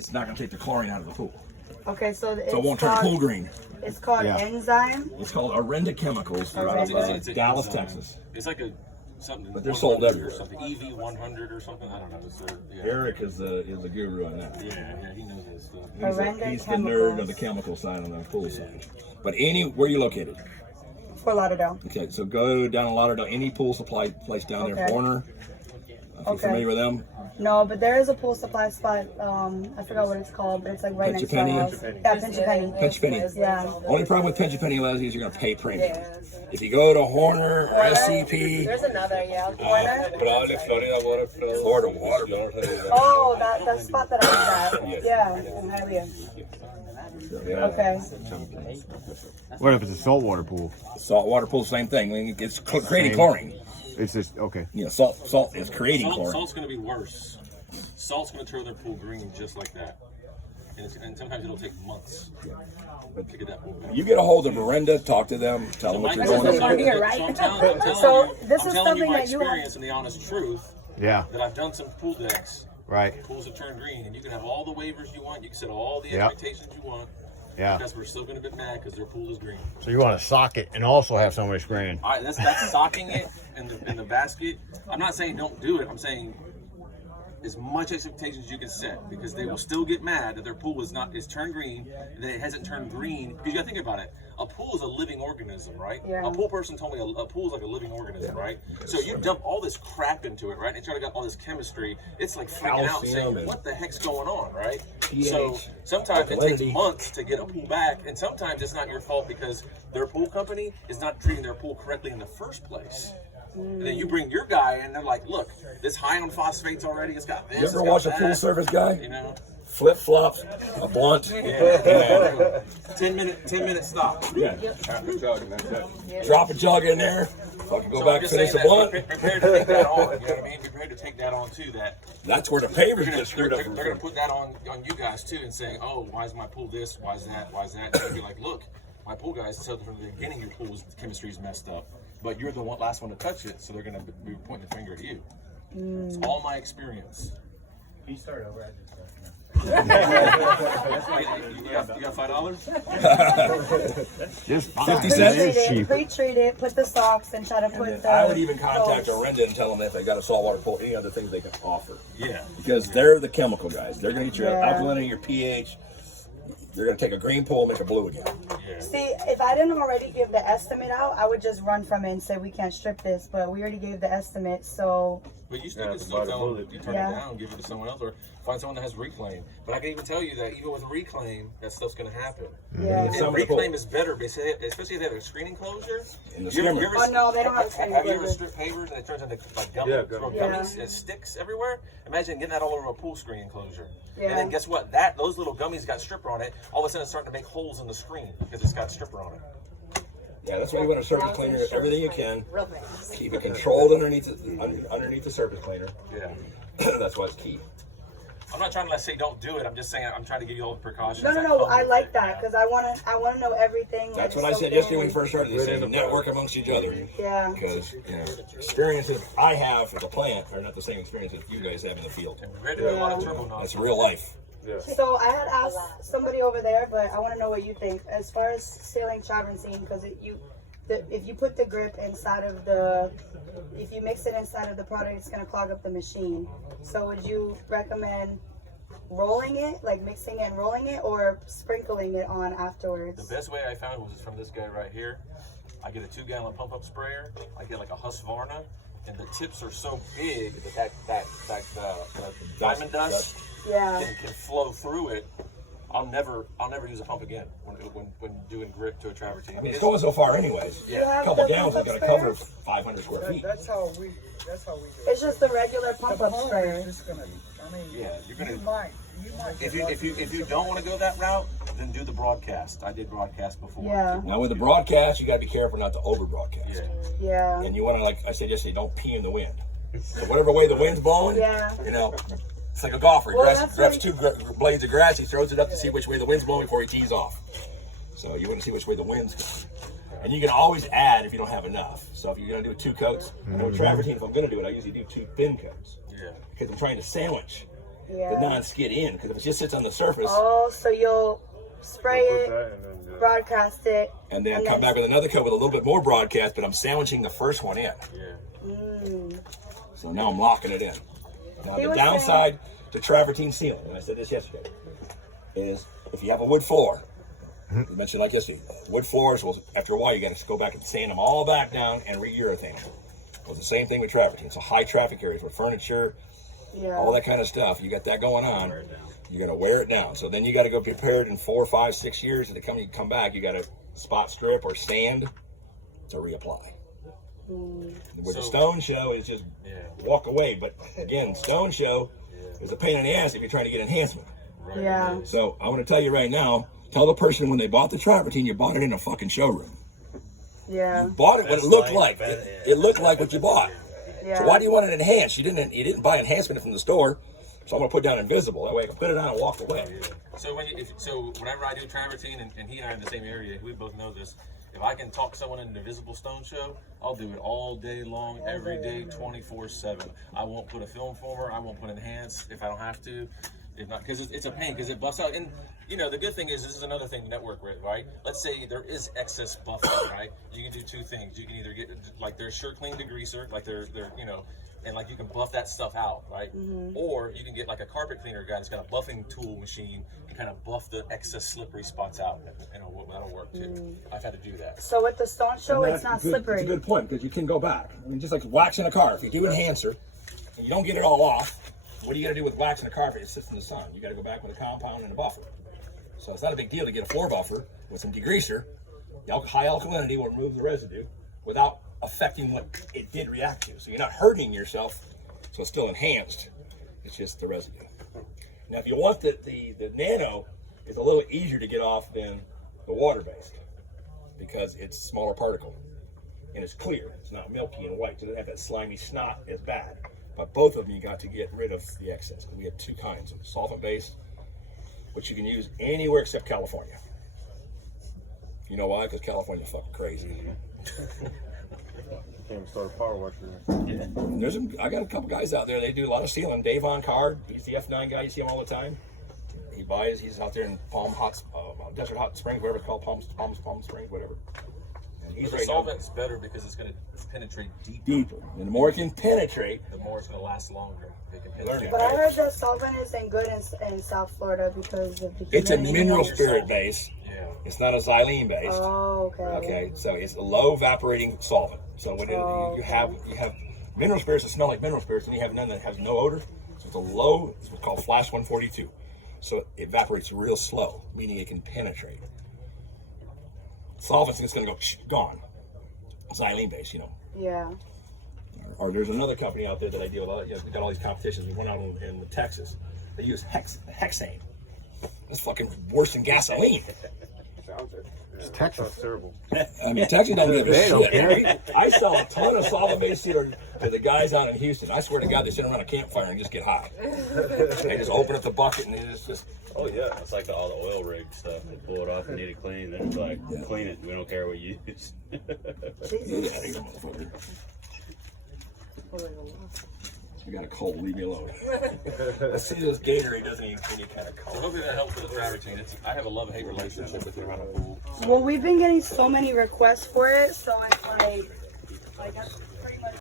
It's not going to take the chlorine out of the pool. Okay, so So it won't turn pool green. It's called enzyme. It's called Arenda Chemicals. They're out of Dallas, Texas. It's like a something. But they're sold everywhere. Something EV 100 or something. I don't know. It's Eric is the guru on that. Yeah, he knows his stuff. He's the nerd of the chemical side on the pool side. But where are you located? Fort Lauderdale. Okay, so go down to Lauderdale, any pool supply place down there, Warner. If you're familiar with them? No, but there is a pool supply spot. I forgot what it's called, but it's like right next to our house. Yeah, Pinch A Penny. Pinch A Penny. Yeah. Only problem with Pinch A Penny is you're going to pay premium. If you go to Horner or SCP. There's another, Horner. Florida Water. Oh, that spot that I was at. Yeah, in Hialeah. Okay. What if it's a saltwater pool? Saltwater pool, same thing. I mean, it's creating chlorine. It's just, okay. You know, salt is creating chlorine. Salt's going to be worse. Salt's going to turn their pool green just like that. And sometimes it'll take months to get that pool back. You get a hold of Arenda, talk to them, tell them what you're going to do. Here, right? So this is something that you have. experience and the honest truth. Yeah. That I've done some pool decks. Right. Pools that turn green, and you can have all the waivers you want. You can set all the expectations you want. Yeah. The customer's still going to get mad because their pool is green. So you want to sock it and also have somebody spraying. All right, that's socking it in the basket. I'm not saying don't do it. I'm saying as much expectations you can set, because they will still get mad that their pool is turned green, and that it hasn't turned green. Because you got to think about it. A pool is a living organism, right? Yeah. A pool person told me a pool is like a living organism, right? So you dump all this crap into it, right? And try to get all this chemistry. It's like freaking out, saying, "What the heck's going on?" Right? So sometimes it takes months to get a pool back, and sometimes it's not your fault because their pool company is not treating their pool correctly in the first place. And then you bring your guy, and they're like, "Look, this high on phosphates already. It's got this." You ever watch a pool service guy? You know, flip flops, a blunt. 10 minute stop. Yeah. Drop a jug in there. Fucking go back, finish the blunt. Prepared to take that on. You know what I mean? Prepared to take that on too. That's where the pavers get screwed up. They're going to put that on you guys too, and saying, "Oh, why is my pool this? Why is that? Why is that?" And you're like, "Look, my pool guys told from the beginning your pool's chemistry is messed up, but you're the last one to touch it, so they're going to be pointing the finger at you." It's all my experience. He started over at You got $5? Just 50 cents. Pre-treat it, put the socks, and try to put the... I would even contact Arenda and tell them if they got a saltwater pool, any other things they can offer. Yeah. Because they're the chemical guys. They're going to get your alkalinity, your pH. They're going to take a green pool and make it blue again. Yeah. See, if I didn't already give the estimate out, I would just run from it and say we can't strip this, but we already gave the estimate, so... But you still can still tell them, you turn it down, give it to someone else, or find someone that has reclaim. But I can even tell you that even with reclaim, that stuff's going to happen. Yeah. And reclaim is better, especially if they have a screen enclosure. Oh, no, they don't have screen Have you ever enclosures. stripped pavers and it turns into like gummies and sticks everywhere? Imagine getting that all over a pool screen enclosure. Yeah. And then guess what? Those little gummies got stripper on it. All of a sudden it's starting to make holes in the screen because it's got stripper on it. Yeah, that's why you want a surface cleaner, everything you can. Keep it controlled underneath the surface cleaner. Yeah. That's why it's key. I'm not trying to say don't do it. I'm just saying I'm trying to give you all the precautions. No, I like that because I want to know everything. That's what I said yesterday when we first started this thing. Network amongst each other. Yeah. Because experiences I have at the plant are not the same experience that you guys have in the field. That's real life. Yeah. So I had asked somebody over there, but I want to know what you think as far as saline traversine, because if you put the grip inside of if you mix it inside of the product, it's going to clog up the machine. So would you recommend rolling it, like mixing it and rolling it, or sprinkling it on afterwards? The best way I found was from this guy right here. I get a 2-gallon pump-up sprayer. I get like a Husqvarna, and the tips are so big that diamond dust can flow through it. I'll never use a pump again when doing grip to a travertine. I mean, it's going so far anyways. Yeah. A couple gallons is going to cover 500 square feet. That's how we do it. It's just the regular pump-up sprayer. Just gonna, you're gonna. You might. If you don't want to go that route, then do the broadcast. I did broadcast before. Yeah. Now with the broadcast, you got to be careful not to over broadcast. Yeah. Yeah. And you want to, like I said yesterday, don't pee in the wind. So whatever way the wind's blowing, it's like a golfer. He grabs two blades of grass, he throws it up to see which way the wind's blowing before he tees off. So you want to see which way the wind's going. And you can always add if you don't have enough. So if you're going to do 2 coats, I know travertine, if I'm going to do it, I usually do 2 thin coats. Yeah. Because I'm trying to sandwich. Yeah. the non-skid in, because if it just sits on the surface Oh, so you'll spray Put it, that and then broadcast it, and then come back with another coat with a little bit more broadcast, but I'm sandwiching the first one in. Yeah. So now I'm locking it in. Now He the was downside to travertine sealing, and I said this yesterday, is if you have a wood floor, you mentioned like yesterday, wood floors, well, after a while you got to go back and sand them all back down and re-urethane them. Well, it's the same thing with travertine. So high traffic areas with furniture, Yeah. all that kind of stuff, you got that going on, you got to wear it down. So then you got to go prepared in 4, 5, 6 years. And you come back, you got to spot strip or sand to reapply. With the stone show, it's just walk away. But again, stone show is a pain in the ass if you're trying to get enhancement. Right. Yeah. So I want to tell you right now, tell the person when they bought the travertine, you bought it in a fucking showroom. Yeah. Bought it what it looked like. It looked like what you bought. Yeah. So why do you want it enhanced? You didn't buy enhancement from the store. So I'm gonna put down invisible. That way I can put it on and walk away. So whenever I do travertine, and he and I are in the same area, we both know this. If I can talk someone into Visible Stone Show, I'll do it all day long, every day, 24/7. I won't put a film former. I won't put enhanced if I don't have to. If not, because it's a pain, because it buffs out. And you know, the good thing is, this is another thing to network with, right? Let's say there is excess buffing, right? You can do two things. You can either get like their Sure Clean degreaser, like they're you know, and like you can buff that stuff out, right? Or you can get like a carpet cleaner guy that's got a buffing tool machine and kind of buff the excess slippery spots out. You know, that'll work too. I've had to do that. So with the stone show, it's not slippery. It's a good point, because you can go back. I mean, just like waxing a car. If you do enhancer and you don't get it all off, what do you got to do with waxing a carpet? It sits in the sun. You got to go back with a compound and a buffer. So it's not a big deal to get a floor buffer with some degreaser. The high alkalinity will remove the residue without affecting what it did react to. So you're not hurting yourself. So it's still enhanced. It's just the residue. Now, if you want the nano is a little easier to get off than the water-based, because it's smaller particle and it's clear. It's not milky and white. So it doesn't have that slimy snot as bad. But both of them, you got to get rid of the excess. We have two kinds of solvent-based, which you can use anywhere except California. You know why? Because California's fucking crazy. can't start a power washer. And I got a couple guys out there. They do a lot of sealing. Dave on Card, he's the F9 guy. You see him all the time. He's out there in Desert Hot Springs, whatever it's called, Palm Springs, whatever. And he's The right now solvent's better because it's going to penetrate deeper. And the more it can penetrate, the more it's going to last longer. It can Learn penetrate. it. But I heard that solvent isn't good in South Florida because of the it's a humidity. mineral spirit base. Yeah. It's not a xylene based. Oh, okay. Okay, so it's a low evaporating solvent. So when you have mineral spirits that smell like mineral spirits, and you have none that has no odor. So it's a low. It's what's called Flash 142. So it evaporates real slow, meaning it can penetrate. Solvent's just going to go gone. Xylene based, Yeah. Or there's another company out there that I deal with. They got all these competitions. We went out in Texas. They use hexane. That's fucking worse than gasoline. Sounds it. Yeah, Texas. Sounds terrible. I mean, Texas doesn't give a They don't shit. I sell a ton of solvent-based sealer to the guys out in Houston. I swear to God, they sit around a campfire and just get high. They just open up the bucket and it's just. Oh yeah, it's like all the oil rig stuff. They pull it off and need it clean. Then it's like, clean it. We don't care what you use. Get out of here, motherfucker. I got a cold. Leave me alone. I see this Gatorade doesn't even any kind of So cold. hopefully that helps with the travertine. I have a love-hate relationship with it around a pool. Well, we've been getting so many requests for it, so it's like